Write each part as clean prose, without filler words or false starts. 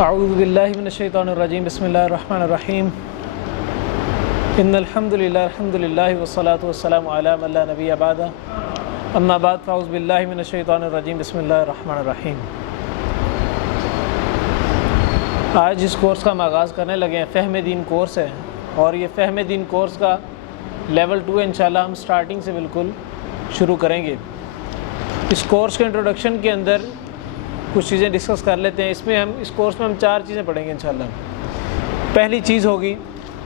اعوذ باللہ من الشیطان الرجیم بسم اللہ الرحمن الرحیم ان الحمدللہ والصلاة والسلام علی من لا نبی بعدہ اما بعد فاعوذ باللہ من الشیطان الرجیم بسم اللہ الرحمن الرحیم۔ آج اس کورس کا ہم آغاز کرنے لگے ہیں، فہم دین کورس ہے، اور یہ فہم دین کورس کا لیول 2 ہے۔ انشاءاللہ ہم سٹارٹنگ سے بالکل شروع کریں گے۔ اس کورس کے انٹروڈکشن کے اندر کچھ چیزیں ڈسکس کر لیتے ہیں۔ اس کورس میں ہم 4 چیزیں پڑھیں گے انشاءاللہ۔ پہلی چیز ہوگی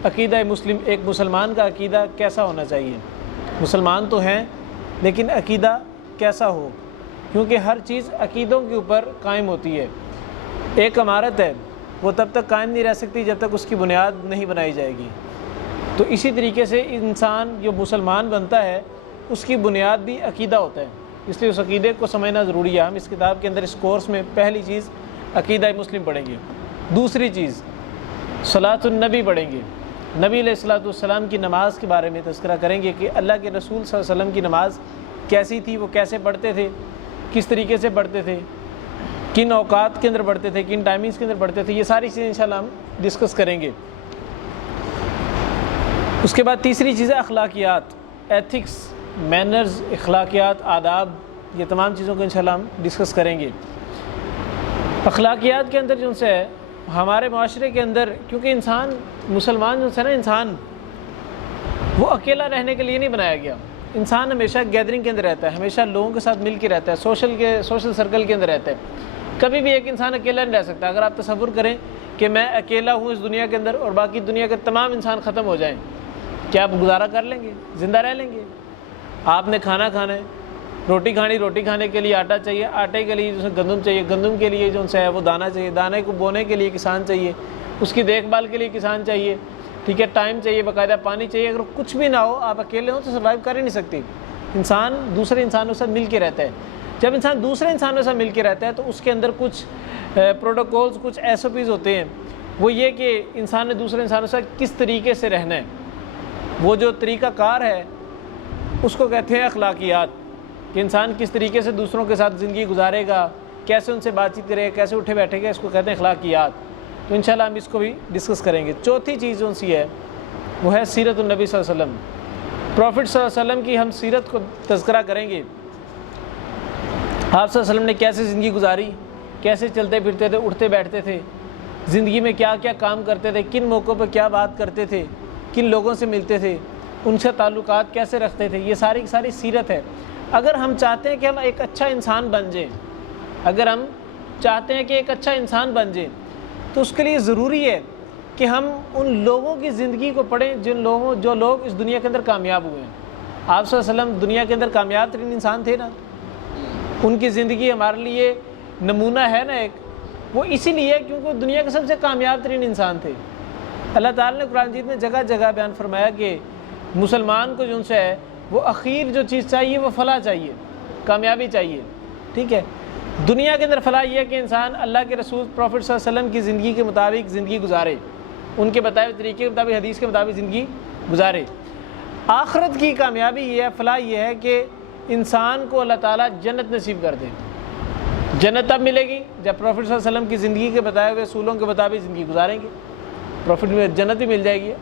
عقیدہ مسلم، ایک مسلمان کا عقیدہ کیسا ہونا چاہیے۔ مسلمان تو ہیں لیکن عقیدہ کیسا ہو، کیونکہ ہر چیز عقیدوں کے اوپر قائم ہوتی ہے۔ ایک عمارت ہے، وہ تب تک قائم نہیں رہ سکتی جب تک اس کی بنیاد نہیں بنائی جائے گی۔ تو اسی طریقے سے انسان جو مسلمان بنتا ہے اس کی بنیاد بھی عقیدہ ہوتا ہے، اس لیے اس عقیدے کو سمجھنا ضروری ہے۔ ہم اس کتاب کے اندر اس کورس میں پہلی چیز عقیدہ مسلم پڑھیں گے۔ دوسری چیز صلاۃ النبی پڑھیں گے، نبی علیہ الصلوۃ والسلام کی نماز کے بارے میں تذکرہ کریں گے کہ اللہ کے رسول صلی اللہ علیہ وسلم کی نماز کیسی تھی، وہ کیسے پڑھتے تھے، کس طریقے سے پڑھتے تھے، کن اوقات کے اندر پڑھتے تھے، کن ٹائمنگز کے اندر پڑھتے تھے، یہ ساری چیزیں انشاءاللہ ہم ڈسکس کریں گے۔ اس کے بعد تیسری چیز ہے اخلاقیات، ایتھکس، مینرز، اخلاقیات، آداب، یہ تمام چیزوں کو انشاءاللہ ہم ڈسکس کریں گے۔ اخلاقیات کے اندر جو ہے ہمارے معاشرے کے اندر، کیونکہ انسان مسلمان جو ہے نا، انسان وہ اکیلا رہنے کے لیے نہیں بنایا گیا۔ انسان ہمیشہ گیدرنگ کے اندر رہتا ہے، ہمیشہ لوگوں کے ساتھ مل کے رہتا ہے، سوشل سرکل کے اندر رہتا ہے۔ کبھی بھی ایک انسان اکیلا نہیں رہ سکتا۔ اگر آپ تصور کریں کہ میں اکیلا ہوں اس دنیا کے اندر اور باقی دنیا کے تمام انسان ختم ہو جائیں، کیا آپ گزارا کر لیں گے؟ زندہ رہ لیں گے؟ آپ نے کھانا کھانا ہے، روٹی کھانی، روٹی کھانے کے لیے آٹا چاہیے، آٹے کے لیے جو گندم چاہیے، گندم کے لیے جو ہے وہ دانہ چاہیے، دانے کو بونے کے لیے کسان چاہیے، اس کی دیکھ بھال کے لیے کسان چاہیے، ٹھیک ہے، ٹائم چاہیے، باقاعدہ پانی چاہیے۔ اگر کچھ بھی نہ ہو، آپ اکیلے ہوں تو سروائیو کر ہی نہیں سکتے۔ انسان دوسرے انسانوں سے مل کے رہتا ہے۔ جب انسان دوسرے انسانوں سے مل کے رہتا ہے تو اس کے اندر کچھ پروٹوکولز، کچھ SOPs ہوتے ہیں۔ وہ یہ کہ انسان نے دوسرے انسانوں سے کس طریقے سے رہنا ہے، وہ جو طریقہ کار ہے اس کو کہتے ہیں اخلاقیات، کہ انسان کس طریقے سے دوسروں کے ساتھ زندگی گزارے گا، کیسے ان سے بات چیت کرے گا، کیسے اٹھے بیٹھے گا، اس کو کہتے ہیں اخلاقیات۔ تو انشاءاللہ ہم اس کو بھی ڈسکس کریں گے۔ چوتھی چیز جو سی ہے وہ ہے سیرت النبی صلی اللہ علیہ وسلم، پروفٹ صلی اللہ علیہ وسلم کی ہم سیرت کو تذکرہ کریں گے۔ آپ صلی اللہ علیہ وسلم نے کیسے زندگی گزاری، کیسے چلتے پھرتے تھے، اٹھتے بیٹھتے تھے، زندگی میں کیا کیا کام کرتے تھے، کن موقعوں پہ کیا بات کرتے تھے، کن لوگوں سے ملتے تھے، ان سے تعلقات کیسے رکھتے تھے، یہ ساری کی ساری سیرت ہے۔ اگر ہم چاہتے ہیں کہ ہم ایک اچھا انسان بن جائیں، اگر ہم چاہتے ہیں کہ ایک اچھا انسان بن جائیں تو اس کے لیے ضروری ہے کہ ہم ان لوگوں کی زندگی کو پڑھیں جو لوگ اس دنیا کے اندر کامیاب ہوئے ہیں۔ آپ صلی اللہ علیہ وسلم دنیا کے اندر کامیاب ترین انسان تھے نا، ان کی زندگی ہمارے لیے نمونہ ہے نا ایک، وہ اسی لیے کیونکہ وہ دنیا کے سب سے کامیاب ترین انسان تھے۔ اللہ تعالیٰ نے قرآن مجید میں جگہ جگہ بیان فرمایا کہ مسلمان کو جو ہے وہ اخیر جو چیز چاہیے وہ فلاح چاہیے، کامیابی چاہیے، ٹھیک ہے۔ دنیا کے اندر فلاح یہ ہے کہ انسان اللہ کے رسول پروفٹ صلی اللہ علیہ وسلم کی زندگی کے مطابق زندگی گزارے، ان کے بتائے ہوئے طریقے کے مطابق، حدیث کے مطابق زندگی گزارے۔ آخرت کی کامیابی یہ ہے، فلاح یہ ہے کہ انسان کو اللہ تعالیٰ جنت نصیب کر دے۔ جنت تب ملے گی جب پروفٹ صلی اللہ علیہ وسلم کی زندگی کے بتائے ہوئے اصولوں کے مطابق زندگی گزاریں گے، پروفٹ میں جنت بھی مل جائے گی۔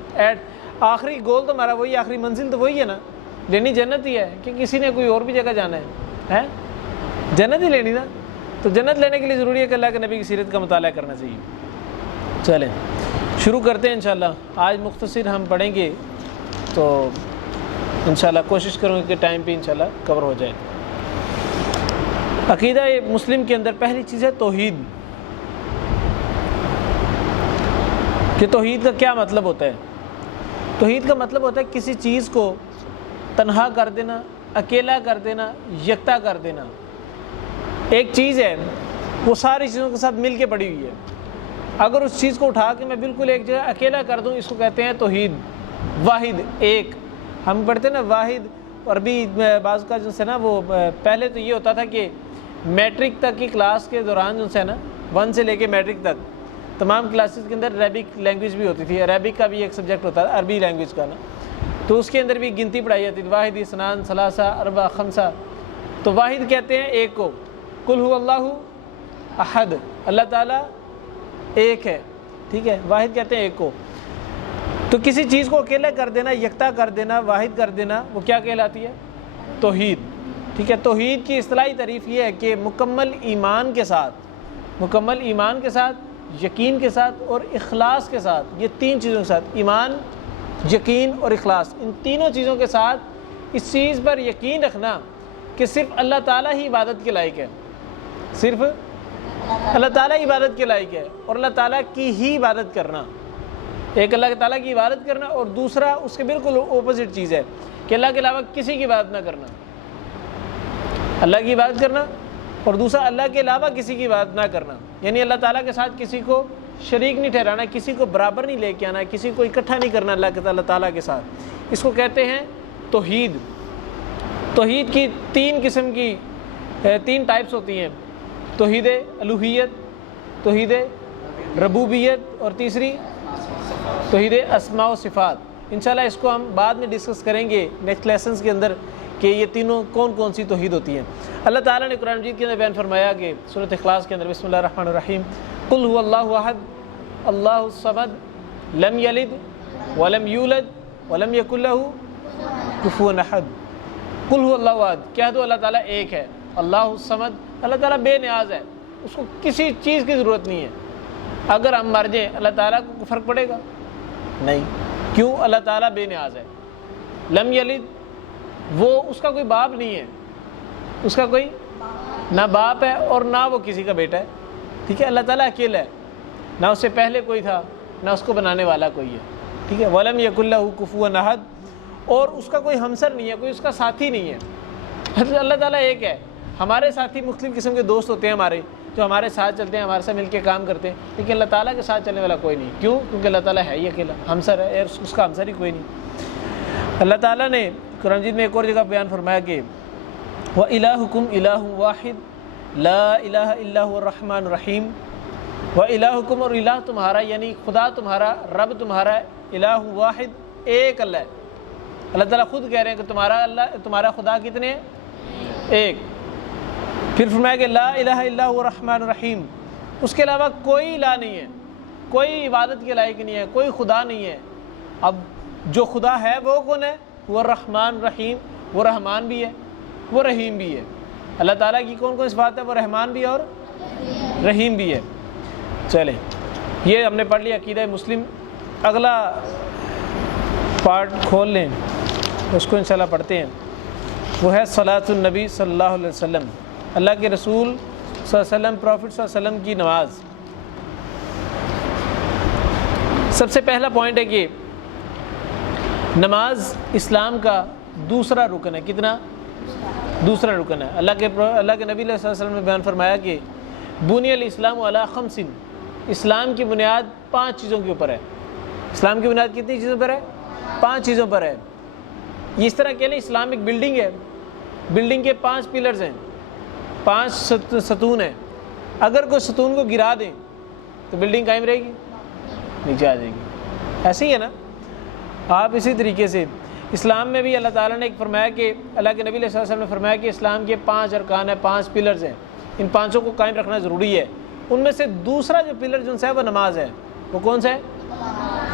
آخری گول تو ہمارا وہی، آخری منزل تو وہی ہے نا، لینی جنت ہی ہے، کہ کسی نے کوئی اور بھی جگہ جانا ہے، جنت ہی لینی نا۔ تو جنت لینے کے لیے ضروری ہے کہ اللہ کے نبی کی سیرت کا مطالعہ کرنا چاہیے۔ چلیں شروع کرتے ہیں انشاءاللہ۔ آج مختصر ہم پڑھیں گے تو انشاءاللہ کوشش کروں گی کہ ٹائم پہ انشاءاللہ کور ہو جائے۔ عقیدہ مسلم کے اندر پہلی چیز ہے توحید، کہ توحید کا کیا مطلب ہوتا ہے۔ توحید کا مطلب ہوتا ہے کسی چیز کو تنہا کر دینا، اکیلا کر دینا، یکتا کر دینا۔ ایک چیز ہے وہ ساری چیزوں کے ساتھ مل کے پڑی ہوئی ہے، اگر اس چیز کو اٹھا کے میں بالکل ایک جگہ اکیلا کر دوں، اس کو کہتے ہیں توحید، واحد، ایک۔ ہم پڑھتے ہیں نا واحد، عربی بعض کا جو ہے نا وہ پہلے تو یہ ہوتا تھا کہ میٹرک تک کی کلاس کے دوران جو ہے نا 1 سے لے کے میٹرک تک تمام کلاسز کے اندر عربک لینگویج بھی ہوتی تھی، عربک کا بھی ایک سبجیکٹ ہوتا تھا عربی لینگویج کا نا، تو اس کے اندر بھی گنتی پڑھائی جاتی تھی، واحد، اثنان، ثلاثہ، اربع، خمسہ۔ تو واحد کہتے ہیں ایک کو، قل هو اللہ احد، اللہ تعالیٰ ایک ہے، ٹھیک ہے، واحد کہتے ہیں ایک کو۔ تو کسی چیز کو اکیلے کر دینا، یکتا کر دینا، واحد کر دینا، وہ کیا کہلاتی ہے؟ توحید، ٹھیک ہے۔ توحید کی اصطلاحی تعریف یہ ہے کہ مکمل ایمان کے ساتھ، یقین کے ساتھ اور اخلاص کے ساتھ، یہ تین چیزوں کے ساتھ، ایمان، یقین اور اخلاص، ان تینوں چیزوں کے ساتھ اس چیز پر یقین رکھنا کہ صرف اللہ تعالیٰ ہی عبادت کے لائق ہے، صرف اللہ تعالیٰ ہی عبادت کے لائق ہے، اور اللہ تعالیٰ کی ہی عبادت کرنا، ایک اللہ تعالیٰ کی عبادت کرنا، اور دوسرا اس کے بالکل اپوزٹ چیز ہے کہ اللہ کے علاوہ کسی کی عبادت نہ کرنا، اللہ کی عبادت کرنا، اور دوسرا اللہ کے علاوہ کسی کی عبادت نہ کرنا، یعنی اللہ تعالیٰ کے ساتھ کسی کو شریک نہیں ٹھہرانا، کسی کو برابر نہیں لے کے آنا، کسی کو اکٹھا نہیں کرنا اللہ تعالیٰ کے ساتھ۔ اس کو کہتے ہیں توحید۔ توحید کی تین قسم کی تین ٹائپس ہوتی ہیں، توحید الوہیت، توحید ربوبیت، اور تیسری توحید اسماء و صفات۔ انشاءاللہ اس کو ہم بعد میں ڈسکس کریں گے نیکسٹ لیسنز کے اندر کہ یہ تینوں کون کون سی توحید ہوتی ہیں۔ اللہ تعالیٰ نے قرآن مجید کے اندر بیان فرمایا کہ سورۃ اخلاص کے اندر بسم اللہ الرحمن الرحیم، قل هو اللہ احد اللہ الصمد لم یلد ولم یولد ولم یکن لہ کفوا احد۔ قل هو اللہ احد، کہہ دو اللہ تعالیٰ ایک ہے، اللہ الصمد، اللہ تعالیٰ بے نیاز ہے، اس کو کسی چیز کی ضرورت نہیں ہے۔ اگر ہم مر جائیں اللہ تعالیٰ کو فرق پڑے گا؟ نہیں، کیوں؟ اللہ تعالیٰ بے نیاز ہے۔ لم یلد، وہ اس کا کوئی باپ نہیں ہے، اس کا کوئی نہ باپ ہے اور نہ وہ کسی کا بیٹا ہے، ٹھیک ہے۔ اللہ تعالیٰ اکیلا ہے، نہ اس سے پہلے کوئی تھا نہ اس کو بنانے والا کوئی ہے، ٹھیک ہے۔ ولم یکن لہ کفوا احد، اور اس کا کوئی ہمسر نہیں ہے، کوئی اس کا ساتھی نہیں ہے۔ اللہ تعالیٰ ایک ہے۔ ہمارے ساتھی مختلف قسم کے دوست ہوتے ہیں ہمارے، جو ہمارے ساتھ چلتے ہیں، ہمارے ساتھ مل کے کام کرتے ہیں، لیکن اللہ تعالیٰ کے ساتھ چلنے والا کوئی نہیں، کیوں؟ کیونکہ اللہ تعالیٰ ہے ہی اکیلا، ہمسر ہے، اس کا ہمسر ہی کوئی نہیں۔ اللہ تعالیٰ نے قرآن مجید میں ایک اور جگہ بیان فرمایا کہ وَإِلَٰهُكُمْ إِلَٰهٌ وَاحِدٌ لَا إِلَٰهَ إِلَّا هُوَ الرَّحْمَٰنُ الرَّحِيمُ۔ وَإِلَٰهُكُمْ، اور الہ تمہارا یعنی خدا تمہارا، رب تمہارا، الہ واحد، ایک اللہ ہے۔ اللہ تعالیٰ خود کہہ رہے ہیں کہ تمہارا خدا کتنے ہیں؟ ایک۔ پھر فرمایا کہ لا الہ الا هو الرحمن الرحیم، اس کے علاوہ کوئی الہ نہیں ہے، کوئی عبادت کے لائق نہیں ہے، کوئی خدا نہیں ہے۔ اب جو خدا ہے وہ کون ہے؟ وہ الرحمن الرحیم، وہ رحمان بھی ہے، وہ رحیم بھی ہے۔ اللہ تعالیٰ کی کون کون صفات ہے؟ وہ رحمان بھی ہے اور رحیم بھی ہے۔ چلیں، یہ ہم نے پڑھ لیا عقیدہ مسلم۔ اگلا پارٹ کھول لیں، اس کو انشاءاللہ پڑھتے ہیں، وہ ہے صلاۃ النبی صلی اللہ علیہ وسلم، اللہ کے رسول صلی اللہ علیہ وسلم، پروفٹ صلی اللہ علیہ وسلم کی نماز۔ سب سے پہلا پوائنٹ ہے کہ نماز اسلام کا دوسرا رکن ہے۔ کتنا؟ دوسرا رکن ہے۔ اللہ کے نبی صلی اللہ علیہ وسلم نے بیان فرمایا کہ بنی الاسلام علی خمس، اسلام کی بنیاد 5 چیزوں کے اوپر ہے۔ اسلام کی بنیاد کتنی چیزوں پر ہے؟ 5 چیزوں پر ہے۔ اس طرح کہ اسلام ایک بلڈنگ ہے، بلڈنگ کے 5 پلرز ہیں، 5 ستون ہیں۔ اگر کوئی ستون کو گرا دیں تو بلڈنگ قائم رہے گی؟ نیچے آ جائے گی۔ ایسے ہی ہے نا۔ آپ اسی طریقے سے اسلام میں بھی اللہ تعالیٰ نے ایک فرمایا کہ اللہ کے نبی صلی اللہ علیہ وسلم نے فرمایا کہ اسلام کے 5 ارکان ہیں، 5 پلرز ہیں، ان 5 کو قائم رکھنا ضروری ہے۔ ان میں سے دوسرا جو پلر جن سے ہے وہ نماز ہے۔ وہ کون سا ہے؟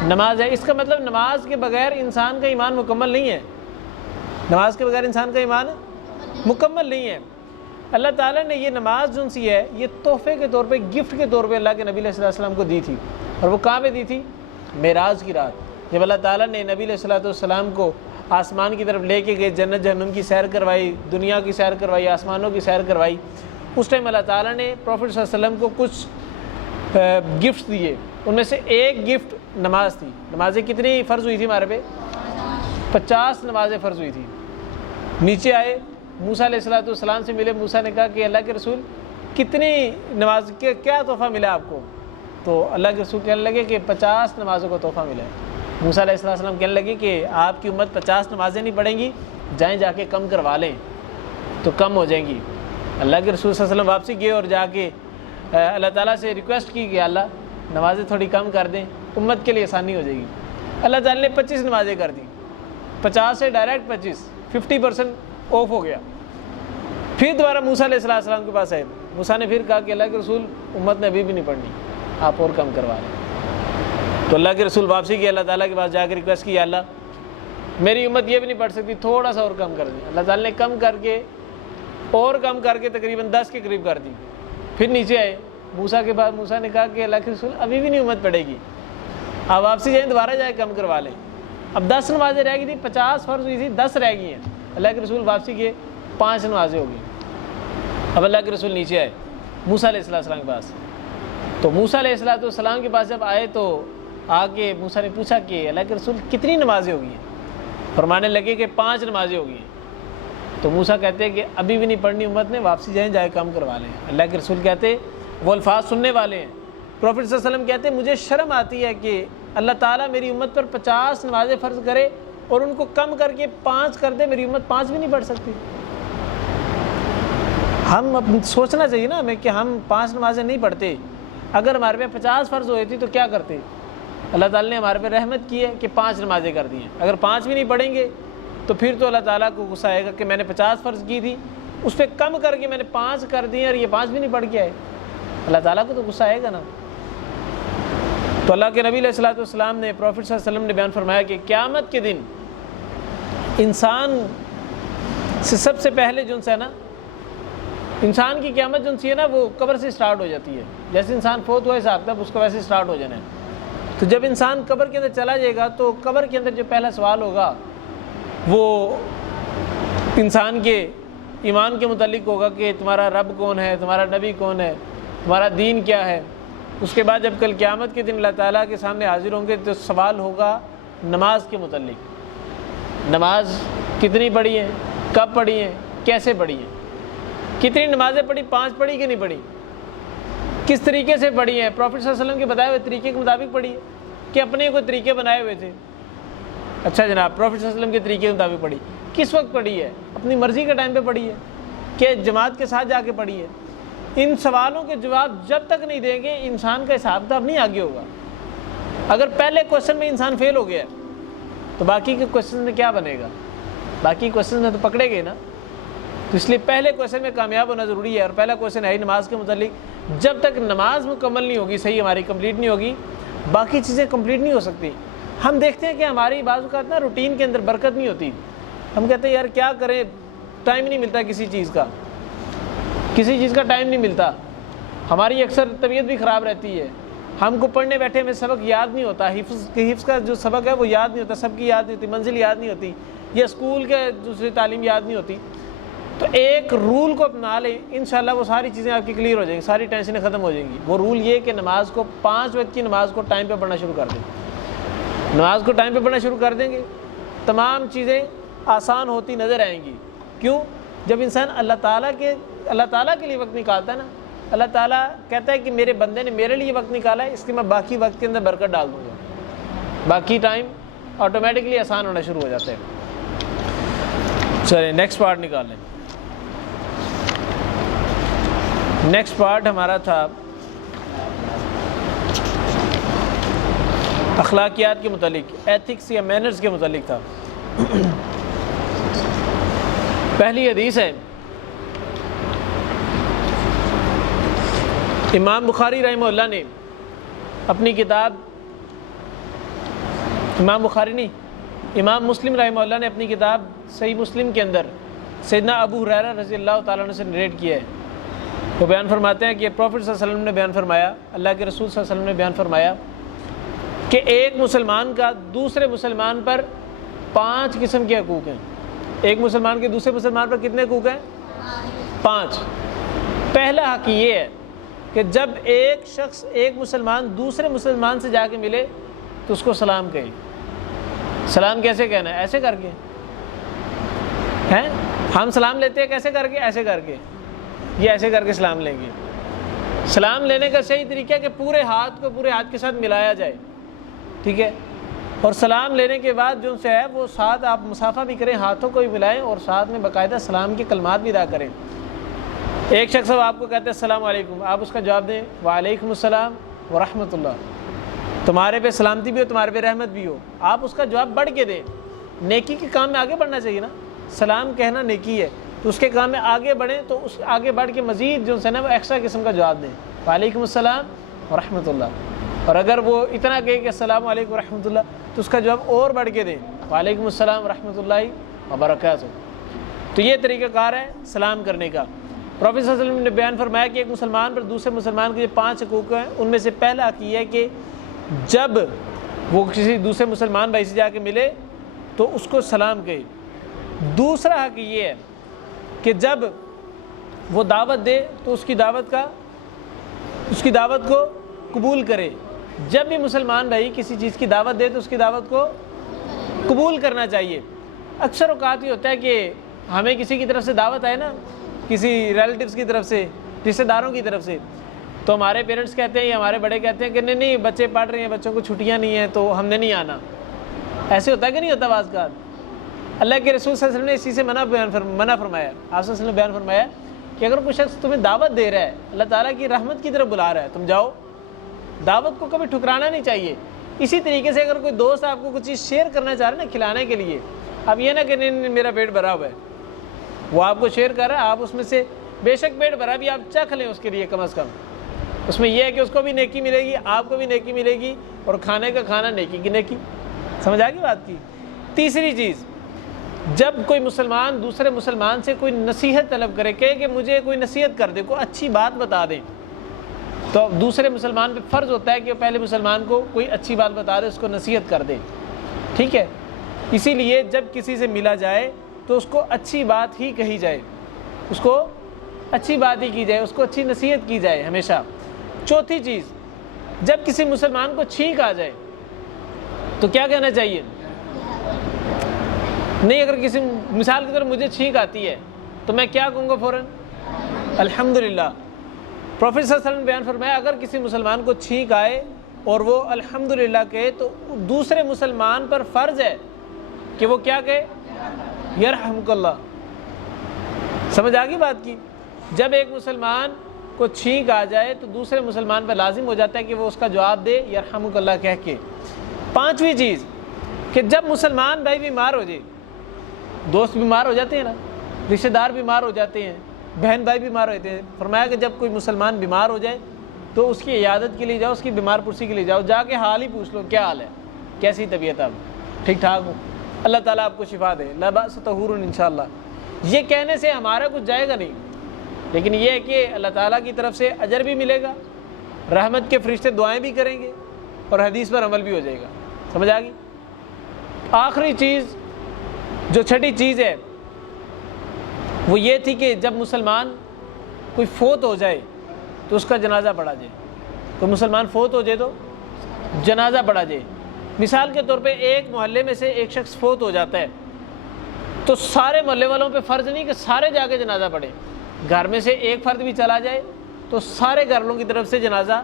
نماز ہے۔ اس کا مطلب نماز کے بغیر انسان کا ایمان مکمل نہیں ہے، نماز کے بغیر انسان کا ایمان مکمل نہیں ہے۔ اللہ تعالیٰ نے یہ نماز جن سی ہے یہ تحفے کے طور پہ، گفٹ کے طور پہ اللہ کے نبی صلی اللہ علیہ وسلم کو دی تھی، اور وہ کہاں پہ دی تھی؟ معراج کی رات، جب اللہ تعالیٰ نے نبی علیہ السلام کو آسمان کی طرف لے کے گئے، جنت جہنم کی سیر کروائی، دنیا کی سیر کروائی، آسمانوں کی سیر کروائی۔ اس ٹائم اللہ تعالیٰ نے پروفٹ صلی اللہ علیہ وسلم کو کچھ گفٹ دیے، ان میں سے ایک گفٹ نماز تھی۔ نمازیں کتنی فرض ہوئی تھی ہمارے پہ؟ 50 نمازیں فرض ہوئی تھی۔ نیچے آئے، موسیٰ علیہ السلام سے ملے، موسیٰ نے کہا کہ اللہ کے رسول کتنی نماز کے کیا تحفہ ملا آپ کو؟ تو اللہ کے رسول کہنے لگے کہ 50 نمازوں کا تحفہ ملا ہے۔ موسیٰ علیہ السلام کہنے لگے کہ آپ کی امت 50 نمازیں نہیں پڑھیں گی، جائیں جا کے کم کروا لیں تو کم ہو جائیں گی۔ اللہ کے رسول صلی اللہ علیہ وسلم واپسی گئے اور جا کے اللہ تعالیٰ سے ریکویسٹ کی کہ اللہ نمازیں تھوڑی کم کر دیں، امت کے لیے آسانی ہو جائے گی۔ اللہ تعالیٰ نے 25 نمازیں کر دیں، 50 سے ڈائریکٹ 25، 50% آف ہو گیا۔ پھر دوبارہ موسیٰ علیہ السلام کے پاس آئے، موسیٰ نے پھر کہا کہ اللہ کے رسول امت نے ابھی بھی نہیں پڑھنی، آپ اور کم کروا لیں۔ تو اللہ کے رسول واپسی کی، اللہ تعالیٰ کے پاس جا کے ریکویسٹ کی، اللہ میری امت یہ بھی نہیں پڑھ سکتی، تھوڑا سا اور کم کر دیں۔ اللہ تعالیٰ نے کم کر کے تقریباً 10 کے قریب کر دی۔ پھر نیچے آئے موسیٰ کے بعد، موسیٰ نے کہا کہ اللہ کے رسول ابھی بھی نہیں امت پڑھے گی، آپ واپسی جائیں دوبارہ جائے کم کروا لیں۔ اب 10 نمازیں رہ گئی تھی، 50 فرض ہوئی تھی، 10 رہ گئی ہیں۔ اللہ کے رسول واپسی کیے، 5 نمازیں ہو گئی۔ اب اللہ کے رسول نیچے آئے موسیٰ علیہ السلام کے پاس، تو موسیٰ علیہ السلام کے پاس جب آئے تو آ کے موسیٰ نے پوچھا کہ اللہ کے رسول کتنی نمازیں ہو گئی ہیں؟ فرمانے لگے کہ 5 نمازیں ہو گئی ہیں۔ تو موسیٰ کہتے ہیں کہ ابھی بھی نہیں پڑھنی امت نے، واپسی جائیں جائے کم کروا لیں۔ اللہ کے رسول کہتے وہ الفاظ سننے والے ہیں۔ پروفیٹ صلی اللہ علیہ وسلم کہتے ہیں مجھے شرم آتی ہے کہ اللہ تعالیٰ میری امت پر 50 نمازیں فرض کرے اور ان کو کم کر کے 5 کر دے، میری امت 5 بھی نہیں پڑھ سکتی۔ ہم سوچنا چاہیے نا ہمیں کہ ہم 5 نمازیں نہیں پڑھتے، اگر ہمارے پہ 50 فرض ہوئی تھی تو کیا کرتے؟ اللہ تعالیٰ نے ہمارے پہ رحمت کی ہے کہ 5 نمازیں کر دی ہیں۔ اگر 5 بھی نہیں پڑھیں گے تو پھر تو اللہ تعالیٰ کو غصہ آئے گا کہ میں نے 50 فرض کی تھی، اس پہ کم کر کے میں نے 5 کر دی اور یہ 5 بھی نہیں پڑھ کے آئے، اللہ تعالیٰ کو تو غصہ آئے گا نا۔ تو اللہ کے نبی علیہ الصلوۃ والسلام نے، پروفیٹ صلی اللہ علیہ وسلم نے بیان فرمایا کہ قیامت کے دن انسان سے سب سے پہلے جو ہے نا، انسان کی قیامت جو ہے نا وہ قبر سے سٹارٹ ہو جاتی ہے۔ جیسے انسان فوت ہوا حساب تب اس کو ویسے سٹارٹ ہو جانا ہے۔ تو جب انسان قبر کے اندر چلا جائے گا تو قبر کے اندر جو پہلا سوال ہوگا وہ انسان کے ایمان کے متعلق ہوگا کہ تمہارا رب کون ہے، تمہارا نبی کون ہے، تمہارا دین کیا ہے۔ اس کے بعد جب کل قیامت کے دن اللہ تعالیٰ کے سامنے حاضر ہوں گے تو سوال ہوگا نماز کے متعلق، نماز کتنی پڑھی ہے، کب پڑھی ہے، کیسے پڑھی ہے، کتنی نمازیں پڑھی، 5 پڑھی کہ نہیں پڑھی، کس طریقے سے پڑھی ہیں، پروفیٹ صلی اللہ علیہ وسلم کے بتائے ہوئے طریقے کے مطابق پڑھی ہے کہ اپنے کوئی طریقے بنائے ہوئے تھے؟ اچھا جناب، پروفیٹ صلی اللہ علیہ وسلم کے طریقے کے مطابق پڑھی، کس وقت پڑھی ہے، اپنی مرضی کے ٹائم پہ پڑھی ہے کہ جماعت کے ساتھ جا کے پڑھی ہے؟ ان سوالوں کے جواب جب تک نہیں دیں گے انسان کا حساب کتاب نہیں آگے ہوگا۔ اگر پہلے کوشچن میں انسان فیل ہو گیا تو باقی کے کوشچن میں کیا بنے گا؟ باقی کوشچن میں تو پکڑے گئے نا۔ تو اس لیے پہلے کوشچن میں کامیاب ہونا ضروری ہے، اور پہلا کوشچن ہے نماز کے متعلق۔ جب تک نماز مکمل نہیں ہوگی، صحیح ہماری کمپلیٹ نہیں ہوگی، باقی چیزیں کمپلیٹ نہیں ہو سکتی۔ ہم دیکھتے ہیں کہ ہماری بعض اوقات نا روٹین کے اندر برکت نہیں ہوتی، ہم کہتے ہیں یار کیا کریں، ٹائم نہیں ملتا کسی چیز کا ٹائم نہیں ملتا۔ ہماری اکثر طبیعت بھی خراب رہتی ہے، ہم کو پڑھنے بیٹھے میں سبق یاد نہیں ہوتا، حفظ کا جو سبق ہے وہ یاد نہیں ہوتا، سب کی یاد نہیں ہوتی، منزل یاد نہیں ہوتی، یا اسکول کے دوسری تعلیم یاد نہیں ہوتی۔ تو ایک رول کو اپنا لیں، انشاءاللہ وہ ساری چیزیں آپ کی کلیئر ہو جائیں گی، ساری ٹینشنیں ختم ہو جائیں گی۔ وہ رول یہ کہ نماز کو 5 وقت کی نماز کو ٹائم پہ پڑھنا شروع کر دیں۔ نماز کو ٹائم پہ پڑھنا شروع کر دیں گے، تمام چیزیں آسان ہوتی نظر آئیں گی۔ کیوں؟ جب انسان اللہ تعالیٰ کے لیے وقت نکالتا ہے نا، اللہ تعالیٰ کہتا ہے کہ میرے بندے نے میرے لیے وقت نکالا ہے، اس کے میں باقی وقت کے اندر برکت ڈال دوں گا، باقی ٹائم آٹومیٹکلی آسان ہونا شروع ہو جاتا ہے۔ چلیں نیکسٹ پارٹ نکال لیں۔ نیکسٹ پارٹ ہمارا تھا اخلاقیات کے متعلق، ایتھکس یا مینرز کے متعلق تھا۔ پہلی حدیث ہے امام بخاری رحمہ اللہ نے اپنی کتاب، امام مسلم رحمہ اللہ نے اپنی کتاب صحیح مسلم کے اندر سیدنا ابو ہریرہ رضی اللہ تعالیٰ عنہ سے نریٹ کیا ہے۔ وہ بیان فرماتے ہیں کہ پروفیٹ صلی اللہ علیہ وسلم نے بیان فرمایا، اللہ کے رسول صلی اللہ علیہ وسلم نے بیان فرمایا کہ ایک مسلمان کا دوسرے مسلمان پر 5 قسم کے حقوق ہیں۔ ایک مسلمان کے دوسرے مسلمان پر کتنے حقوق ہیں؟ 5۔ پہلا حق یہ ہے کہ جب ایک شخص، ایک مسلمان دوسرے مسلمان سے جا کے ملے تو اس کو سلام کہیں۔ سلام کیسے کہنا ہے؟ ایسے کر کے ہیں، ہم سلام لیتے ہیں کیسے کر کے؟ ایسے کر کے، یہ ایسے کر کے سلام لیں گے۔ سلام لینے کا صحیح طریقہ ہے کہ پورے ہاتھ کے ساتھ ملایا جائے، ٹھیک ہے؟ اور سلام لینے کے بعد جو سے ہے وہ ساتھ آپ مسافہ بھی کریں، ہاتھوں کو بھی ملائیں اور ساتھ میں باقاعدہ سلام کے کلمات بھی ادا کریں۔ ایک شخص آپ کو کہتے ہیں السلام علیکم، آپ اس کا جواب دیں وعلیکم السلام ورحمۃ اللہ، تمہارے پہ سلامتی بھی ہو، تمہارے پہ رحمت بھی ہو، آپ اس کا جواب بڑھ کے دیں۔ نیکی کے کام میں آگے بڑھنا چاہیے نا، سلام کہنا نیکی ہے، تو اس کے کام میں آگے بڑھیں، تو اس آگے بڑھ کے مزید جو ہے نا وہ ایکسٹرا قسم کا جواب دیں، وعلیکم السلام ورحمۃ اللہ۔ اور اگر وہ اتنا کہے کہ السلام علیکم ورحمۃ اللہ تو اس کا جواب اور بڑھ کے دیں، وعلیکم السلام ورحمۃ اللہ وبرکاتہ۔ تو یہ طریقہ کار ہے سلام کرنے کا۔ پروفیٹ صلی اللہ علیہ وسلم نے بیان فرمایا کہ ایک مسلمان پر دوسرے مسلمان کے جو 5 حقوق ہیں ان میں سے پہلا حق یہ ہے کہ جب وہ کسی دوسرے مسلمان بھائی سے جا کے ملے تو اس کو سلام کہے۔ دوسرا حق یہ ہے کہ جب وہ دعوت دے تو اس کی دعوت کو قبول کرے۔ جب بھی مسلمان بھائی کسی چیز کی دعوت دے تو اس کی دعوت کو قبول کرنا چاہیے۔ اکثر اوقات یہ ہوتا ہے کہ ہمیں کسی کی طرف سے دعوت آئے نا، کسی ریلیٹیوز کی طرف سے، رشتہ داروں کی طرف سے، تو ہمارے پیرنٹس کہتے ہیں یا ہمارے بڑے کہتے ہیں کہ نہیں بچے پڑھ رہے ہیں، بچوں کو چھٹیاں نہیں ہیں تو ہم نے نہیں آنا۔ ایسے ہوتا ہے کہ نہیں ہوتا بعض کا؟ اللہ کے رسول صلی اللہ علیہ وسلم نے اسی سے منع فرمایا۔ آپ صلی اللہ علیہ وسلم نے بیان فرمایا کہ اگر کوئی شخص تمہیں دعوت دے رہا ہے، اللہ تعالیٰ کی رحمت کی طرف بلا رہا ہے، تم جاؤ۔ دعوت کو کبھی ٹھکرانا نہیں چاہیے۔ اسی طریقے سے اگر کوئی دوست آپ کو کچھ چیز شیئر کرنا چاہ رہا ہے نا کھلانے کے لیے، اب یہ نہ کہ نہیں میرا پیٹ بھرا ہوا ہے، وہ آپ کو شیئر کر رہا ہے، آپ اس میں سے بے شک پیٹ بھرا بھی آپ چکھ لیں اس کے لیے، کم از کم اس میں یہ ہے کہ اس کو بھی نیکی ملے گی، آپ کو بھی نیکی ملے گی، اور کھانے کا کھانا نیکی کی نیکی۔ سمجھ آ گئی بات کی؟ تیسری چیز، جب کوئی مسلمان دوسرے مسلمان سے کوئی نصیحت طلب کرے، کہے کہ مجھے کوئی نصیحت کر دے، کوئی اچھی بات بتا دیں، تو دوسرے مسلمان پہ فرض ہوتا ہے کہ پہلے مسلمان کو کوئی اچھی بات بتا دے، اس کو نصیحت کر دے، ٹھیک ہے؟ اسی لیے جب کسی سے ملا جائے تو اس کو اچھی بات ہی کہی جائے، اس کو اچھی بات ہی کی جائے، اس کو اچھی نصیحت کی جائے ہمیشہ۔ چوتھی چیز، جب کسی مسلمان کو چھینک آ جائے تو کیا کہنا چاہیے؟ نہیں، اگر کسی مثال کی طرف مجھے چھینک آتی ہے تو میں کیا کہوں گا فوراً؟ الحمدللہ۔ پروفیٹ صلی اللہ علیہ وسلم نے بیان فرمایا اگر کسی مسلمان کو چھینک آئے اور وہ الحمدللہ کہے تو دوسرے مسلمان پر فرض ہے کہ وہ کیا کہے؟ یرحمک اللہ۔ سمجھ آ گئی بات کی؟ جب ایک مسلمان کو چھینک آ جائے تو دوسرے مسلمان پر لازم ہو جاتا ہے کہ وہ اس کا جواب دے یرحمک اللہ کہہ کے۔ پانچویں چیز کہ جب مسلمان بھائی بیمار ہو جائے، دوست بیمار ہو جاتے ہیں نا، رشتہ دار بیمار ہو جاتے ہیں، بہن بھائی بیمار ہوتے ہیں، فرمایا کہ جب کوئی مسلمان بیمار ہو جائے تو اس کی عیادت کے لیے جاؤ، اس کی بیمار پرسی کے لیے جاؤ، جا کے حال ہی پوچھ لو کیا حال ہے، کیسی طبیعت ہے، اب ٹھیک ٹھاک ہو، اللہ تعالیٰ آپ کو شفا دے، لا باس طہور انشاءاللہ۔ یہ کہنے سے ہمارا کچھ جائے گا نہیں، لیکن یہ ہے کہ اللہ تعالیٰ کی طرف سے اجر بھی ملے گا، رحمت کے فرشتے دعائیں بھی کریں گے، اور حدیث پر عمل بھی ہو جائے گا۔ سمجھ آ گئی؟ آخری چیز جو چھٹی چیز ہے وہ یہ تھی کہ جب مسلمان کوئی فوت ہو جائے تو اس کا جنازہ پڑھا جائے۔ کوئی مسلمان فوت ہو جائے تو جنازہ پڑھا جائے۔ مثال کے طور پہ ایک محلے میں سے ایک شخص فوت ہو جاتا ہے تو سارے محلے والوں پہ فرض نہیں کہ سارے جا کے جنازہ پڑھیں، گھر میں سے ایک فرد بھی چلا جائے تو سارے گھر والوں کی طرف سے جنازہ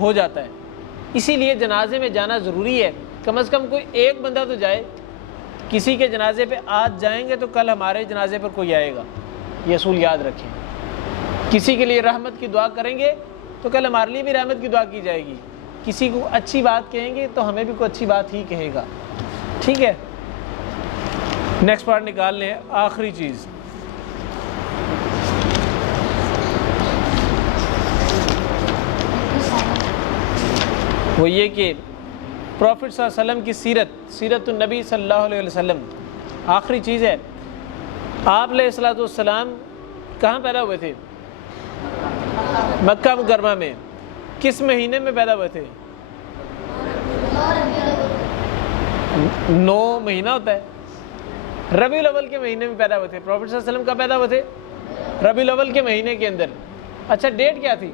ہو جاتا ہے۔ اسی لیے جنازے میں جانا ضروری ہے، کم از کم کوئی ایک بندہ تو جائے۔ کسی کے جنازے پہ آج جائیں گے تو کل ہمارے جنازے پر کوئی آئے گا، یہ اصول یاد رکھیں۔ کسی کے لیے رحمت کی دعا کریں گے تو کل ہمارے لیے بھی رحمت کی دعا کی جائے گی۔ کسی کو اچھی بات کہیں گے تو ہمیں بھی کوئی اچھی بات ہی کہے گا، ٹھیک ہے؟ نیکسٹ پارٹ نکال لیں۔ آخری چیز وہ یہ کہ پروفٹ صلی اللہ علیہ وسلم کی سیرت النبی صلی اللہ علیہ وسلم آخری چیز ہے۔ آپ علیہ الصلوۃ والسلام کہاں پیدا ہوئے تھے؟ مکہ مکرمہ میں۔ کس مہینے میں پیدا ہوئے تھے؟ 9 مہینہ ہوتا ہے، ربیع الاول کے مہینے میں پیدا ہوئے تھے۔ پروفٹ صلی اللہ علیہ وسلم کب پیدا ہوئے تھے؟ ربیع الاول کے مہینے کے اندر۔ اچھا ڈیٹ کیا تھی؟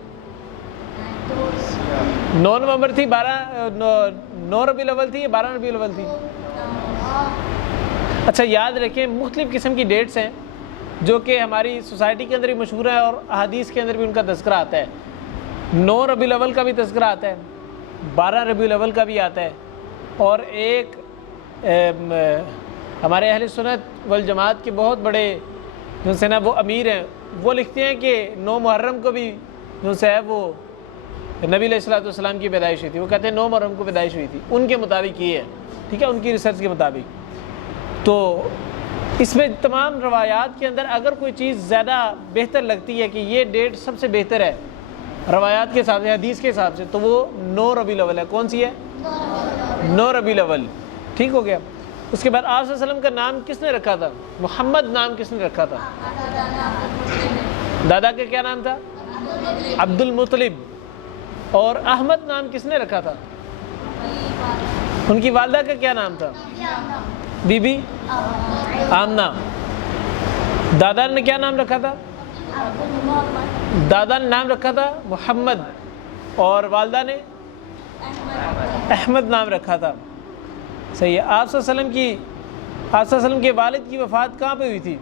9 نومبر تھی، 9 ربیع الاول تھی یا 12 ربیع الاول تھی؟ اچھا یاد رکھیں مختلف قسم کی ڈیٹس ہیں جو کہ ہماری سوسائٹی کے اندر بھی مشہور ہے اور احادیث کے اندر بھی ان کا تذکرہ آتا ہے۔ 9 ربیع الاول کا بھی تذکرہ آتا ہے، 12 ربیع الاول کا بھی آتا ہے، اور ایک ہمارے اہل سنت والجماعت کے بہت بڑے جو سے نا وہ امیر ہیں، وہ لکھتے ہیں کہ 9 محرم کو بھی جو سے ہے وہ نبی علیہ الصلوۃ والسلام کی پیدائش ہوئی تھی۔ وہ کہتے ہیں 9 محرم کو پیدائش ہوئی تھی، ان کے مطابق یہ ہے، ٹھیک ہے، ان کی ریسرچ کے مطابق۔ تو اس میں تمام روایات کے اندر اگر کوئی چیز زیادہ بہتر لگتی ہے کہ یہ ڈیٹ سب سے بہتر ہے روایات کے حساب سے، حدیث کے حساب سے، تو وہ 9 ربیع الاول ہے۔ کون سی ہے؟ 9 ربیع الاول۔ ٹھیک ہو گیا۔ اس کے بعد آپ صلی اللہ علیہ وسلم کا نام کس نے رکھا تھا؟ محمد نام کس نے رکھا تھا؟ دادا کا کیا نام تھا؟ عبد المطلب۔ اور احمد نام کس نے رکھا تھا؟ ان کی والدہ کا کیا نام تھا؟ بی بی آمنہ۔ دادا نے کیا نام رکھا تھا؟ دادا نے نام رکھا تھا محمد، اور والدہ نے احمد نام رکھا تھا۔ صحیح ہے۔ آپ صلی اللہ علیہ وسلم کے والد کی وفات کہاں پہ ہوئی تھی؟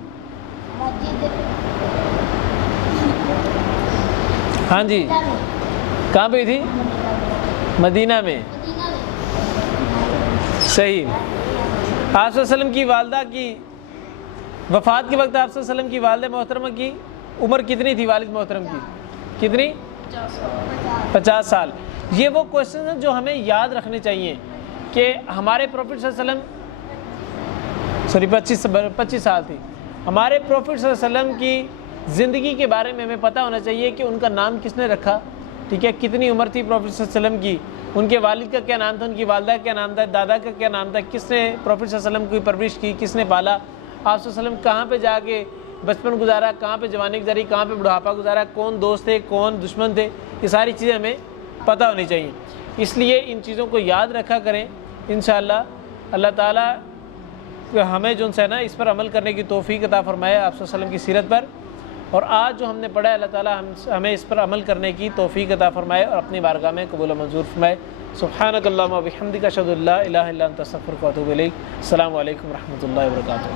ہاں جی، کہاں پہ ہوئی تھی؟ مدینہ میں۔ صحیح۔ آپ صلی اللہ علیہ وسلم کی والدہ کی وفات کے وقت آپ صلی اللہ علیہ وسلم کی والدہ محترمہ کی عمر کتنی تھی؟ والد محترم کی کتنی؟ 50 سال۔ یہ وہ کوشچن ہیں جو ہمیں یاد رکھنے چاہیے کہ ہمارے پروفٹ صلی اللہ علیہ وسلم 25 سال تھی۔ ہمارے پروفٹ صلی اللہ علیہ وسلم کی زندگی کے بارے میں ہمیں پتہ ہونا چاہیے کہ ان کا نام کس نے رکھا، ٹھیک ہے، کتنی عمر تھی پروفٹ صلی اللہ علیہ وسلم کی، ان کے والد کا کیا نام تھا، ان کی والدہ کا کیا نام تھا، دادا کا کیا نام تھا، کس نے پروفٹ صلی اللہ علیہ وسلم کی پرورش کی، کس نے پالا، آپ صلی اللہ علیہ وسلم کہاں پہ جا کے بچپن گزارا، کہاں پہ جوانی گزاری، کہاں پہ بڑھاپا گزارا، کون دوست تھے، کون دشمن تھے، یہ ساری چیزیں ہمیں پتہ ہونی چاہیے۔ اس لیے ان چیزوں کو یاد رکھا کریں۔ انشاءاللہ اللہ تعالیٰ ہمیں جو ہے نا اس پر عمل کرنے کی توفیق عطا فرمائے آپ صلی اللہ علیہ وسلم کی سیرت پر، اور آج جو ہم نے پڑھا ہے اللہ تعالیٰ ہمیں اس پر عمل کرنے کی توفیق عطا فرمائے اور اپنی بارگاہ میں قبول و منظور فرمائے۔ سبحانک اللہم و بحمدک، اشہد ان لا الہ الا انت، استغفرک و اتوب الیک۔ السلام علیکم و رحمۃ اللہ وبرکاتہ۔